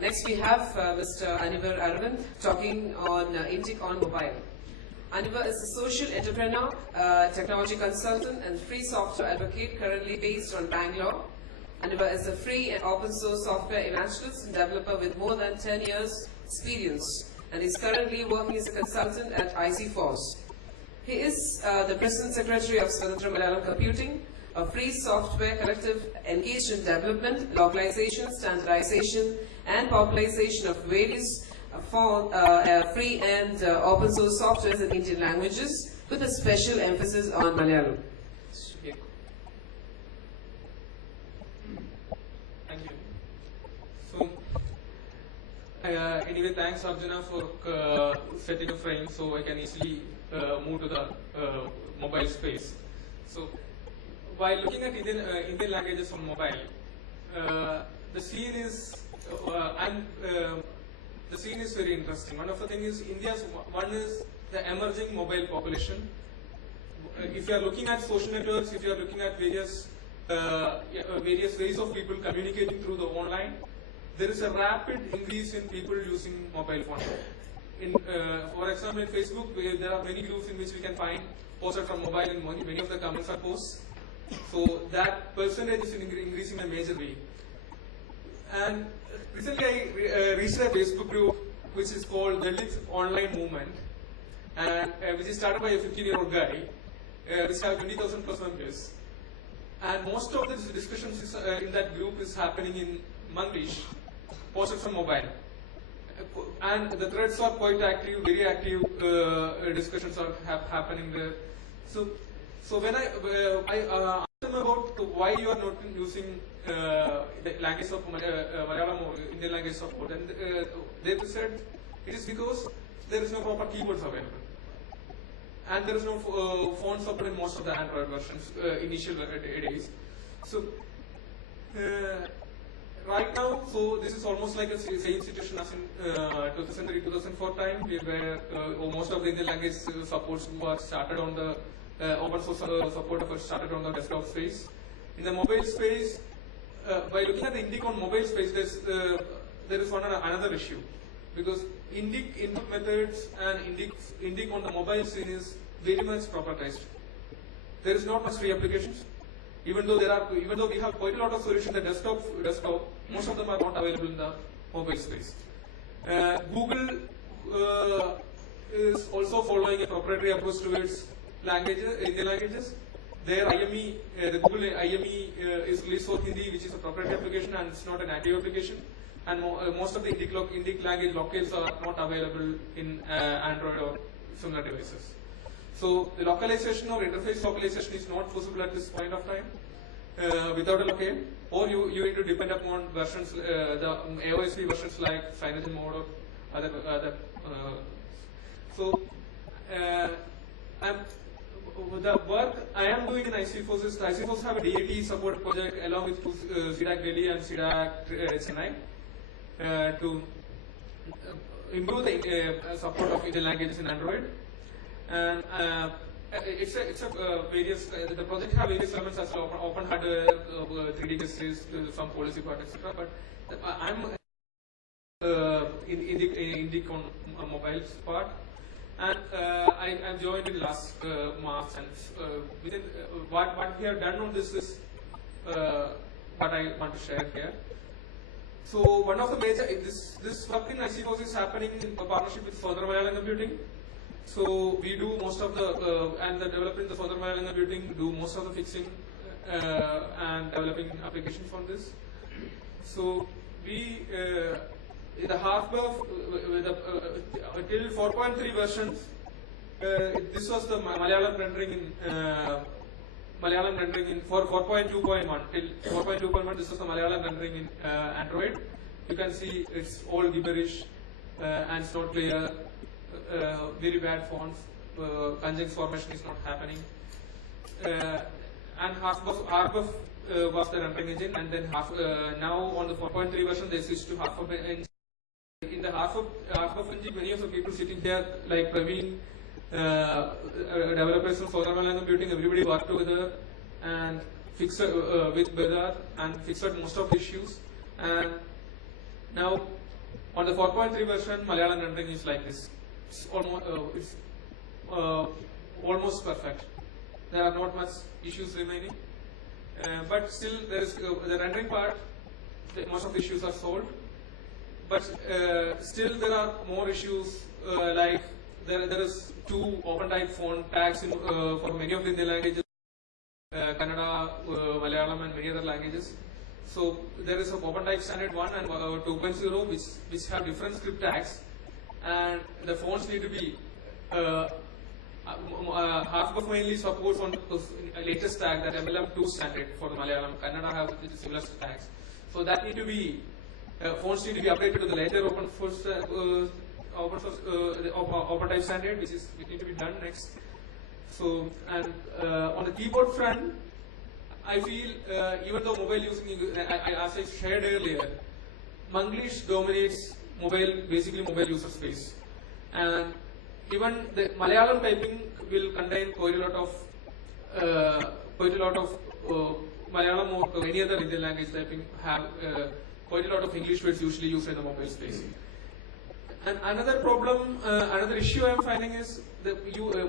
Next we have Mr. Anivar Arvind talking on Indic on Mobile. Anivar is a social entrepreneur, technology consultant and free software advocate currently based on Bangalore. Anivar is a free and open source software evangelist and developer with more than 10 years experience and is currently working as a consultant at IC Force. He is the President Secretary of Swadhantra Malayalam Computing, a free software collective engaged in development, localization, standardization and popularization of various free and open source softwares in Indian languages with a special emphasis on Malayalam. Thank you. So, anyway, thanks Arjuna for setting a frame so I can easily move to the mobile space. So, while looking at Indian languages on mobile, the scene is very interesting. One of the things is one is the emerging mobile population. If you are looking at social networks, if you are looking at various ways of people communicating through the online, there is a rapid increase in people using mobile phones. For example, in Facebook, there are many groups in which we can find posted from mobile, and many of the comments are posts. So that percentage is increasing in a major way. And recently I reached a Facebook group which is called the Dalit Online Movement, and which is started by a 15-year-old guy, which has 20,000 plus members. And most of the discussions in that group is happening in Manglish, posted from mobile. And the threads are quite active, very active discussions are happening there. So when I asked them about why you are not using the language of Malayalam or Indian language support, and they said it is because there is no proper keyboards available, and there is no font support in most of the Android versions initial days. So right now, so this is almost like a same situation as in 2003-2004 time, where most of the Indian language supports were started on the open source support efforts started on the desktop space. In the mobile space, by looking at the Indic on mobile space, there is another issue, because Indic input methods and Indic on the mobile scene is very much proprietized. There is not much free applications. Even though we have quite a lot of solutions in the desktop, most of them are not available in the mobile space. Google is also following a proprietary approach towards Indian languages. Their IME, the Google IME is released for Hindi, which is a proprietary application and it's not a native application. And most of the Indic language locales are not available in Android or similar devices. So the localization or interface localization is not possible at this point of time without a locale, or you need to depend upon versions, the AOSP versions like Cyanogen mode or other. The work I am doing in IC Force is IC Force have a DAT support project along with CDAC Delhi and CDAC Chennai to improve the support of Indian languages in Android. And it's a various. The project have various elements as open hardware, 3D cases, some policy part, etc. But I'm in Indic on mobile part, and I joined in last March. And within what we have done on this is what I want to share here. So one of the major this work in IC Force is happening in partnership with Swadhantra Malayalam Computing. So we do most of the and the development in the Swadhantra Malayalam Computing do most of the fixing and developing applications for this. So we the hardware till 4.3 versions. This was the Malayalam rendering in for 4.2.1 till 4.2.1. This was the Malayalam rendering in Android. You can see it's all gibberish and it's not clear. Very bad fonts, conjuncts formation is not happening, and half-buff was the rendering engine, and then now on the 4.3 version they switched to half-buff engine. In the half-buff engine, many of the people sitting here, like Praveen, developers from Swadhantra Malayalam Computing, everybody worked together and fixed with Bedar and fixed most of the issues. And now On the 4.3 version, Malayalam rendering is like this. It's almost perfect. There are not much issues remaining, but still there is the rendering part. Most of the issues are solved, but still there are more issues like there is two open type font tags for many of the Indian languages, Kannada, Malayalam, and many other languages. So there is a open type standard 1 and 2.0 which have different script tags, and the fonts need to be Harshbaf mainly supports on the latest tag, that MLM2 standard for the Malayalam. Kannada have similar tags. So that need to be, fonts need to be updated to the later open type standard, which need to be done next. So, and on the keyboard front, I feel even though mobile using, as I shared earlier, Manglish dominates basically mobile user space. And even the Malayalam typing will contain quite a lot of Malayalam or any other Indian language typing have quite a lot of English words usually used in the mobile space. And another problem, another issue I am finding is that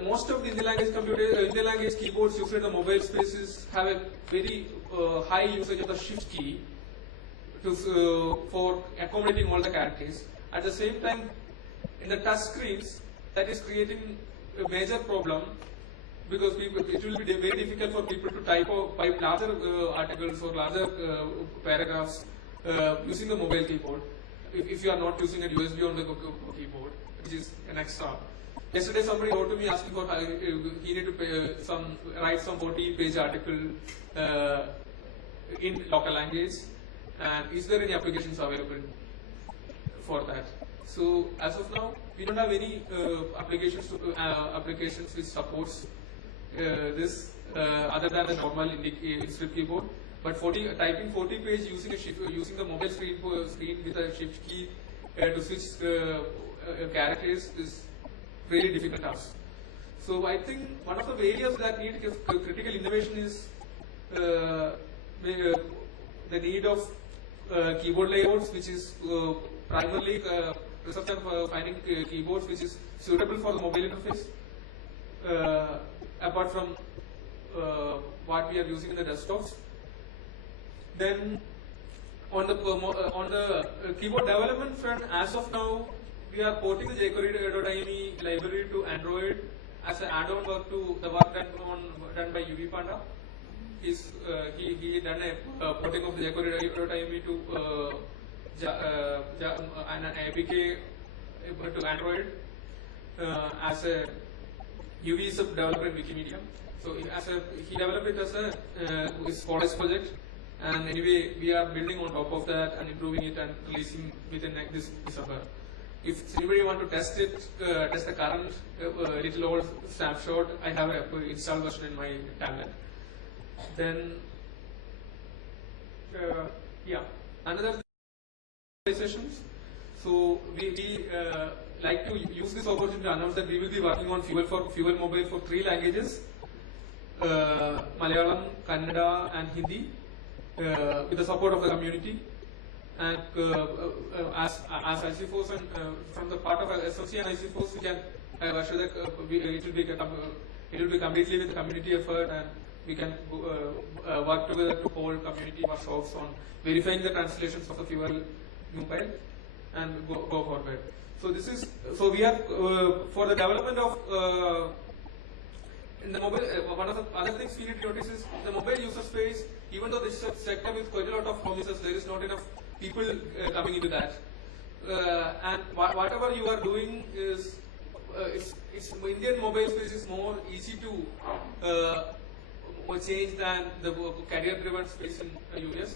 most of the Indian language keyboards used in the mobile spaces have a very high usage of the shift key for accommodating all the characters. At the same time, in the touch screens, that is creating a major problem, because it will be very difficult for people to type larger articles or larger paragraphs using the mobile keyboard if you are not using a USB on the keyboard, which is an extra. Yesterday somebody wrote to me asking for he need to write some 40-page article in local language, and is there any applications available for that? So as of now, we don't have any applications which supports this other than the normal script keyboard. But typing 40-page using the mobile screen with a shift key to switch characters is really difficult task. So I think one of the areas that need critical innovation is the need of keyboard layouts, which is primarily research and finding keyboards which is suitable for the mobile interface, apart from what we are using in the desktops. Then on the keyboard development front, as of now, we are porting the jQuery.ime library to Android as an add-on work to the work done by UV Panda. He done a porting of the jQuery.ime to an APK to Android as a UV is a developer in Wikimedia. So he developed it as his college project, and anyway we are building on top of that and improving it and releasing within this December. If anybody want to test it, test the current little old snapshot, I have an installed version in my tablet. Then yeah, another sessions. So we like to use this opportunity to announce that we will be working on Fuel Mobile for 3 languages: Malayalam, Kannada, and Hindi, with the support of the community. And as ICFOS and from the part of SLC and ICFOS, we can assure that it will be completely with the community effort, and we can work together to hold community workshops on verifying the translations of the Fuel Mobile and go forward. So we are for the development of in the mobile. One of the other things we need to notice is the mobile user space. Even though this is a sector with quite a lot of home users, there is not enough people coming into that. And whatever you are doing is, it's Indian mobile space is more easy to change than the career-driven space in US.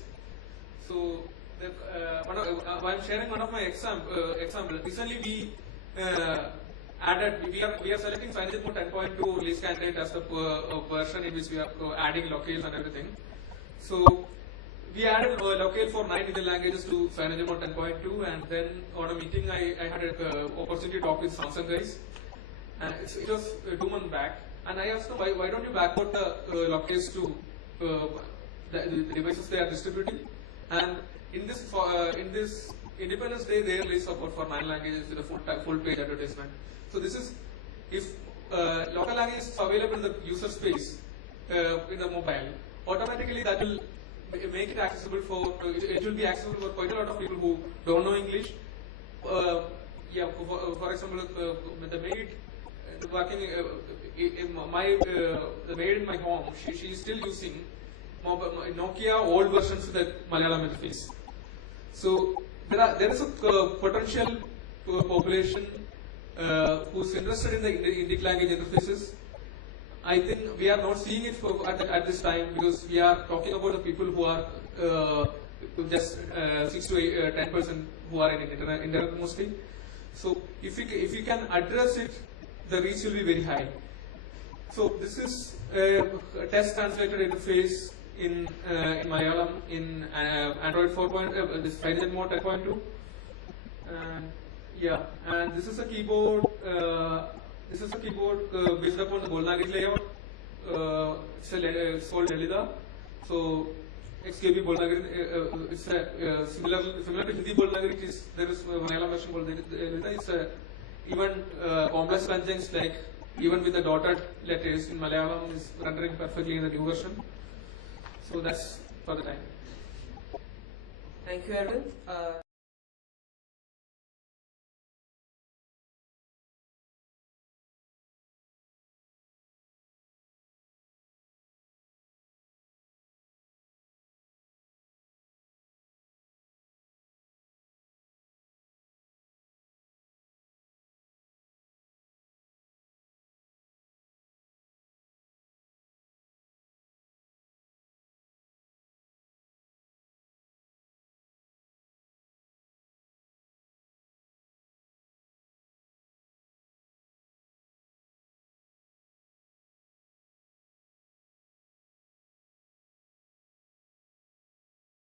So I'm sharing one of my example. Recently we we are selecting Cyanogen Mode 10.2 release candidate as the version in which we are adding locales and everything. So we added locale for 9 Indian languages to Cyanogen Mode 10.2, and then on a meeting I had an opportunity to talk with Samsung guys, and it was 2 months back, and I asked them why don't you backward the locales to the devices they are distributing. And in this Independence Day they release support for 9 languages with a full page advertisement. So this is, if local language is available in the user space in the mobile, automatically that will make it accessible for, it will be accessible for quite a lot of people who don't know English. Yeah, for example, the maid working, the maid in my home, she is still using Nokia old versions with the Malayalam interface. So there is a potential population who's interested in the Indic language interfaces. I think we are not seeing it at this time because we are talking about the people who are just 6 to 10% who are in internet mostly. So if we can address it, the reach will be very high. So this is a test translated interface in Malayalam in Android 4.0, this 5G mode 10.2, and yeah, and this is a keyboard. This is a keyboard based upon the Bolnagiri layout. It's called Lelida. So XKB Bolnagiri, it's similar to Hindi Bolnagiri. There is Malayalam version called Lelida. It's even complex conjunctions like even with the dotted letters in Malayalam is rendering perfectly in the new version. So that's for the time. Thank you, Arvind.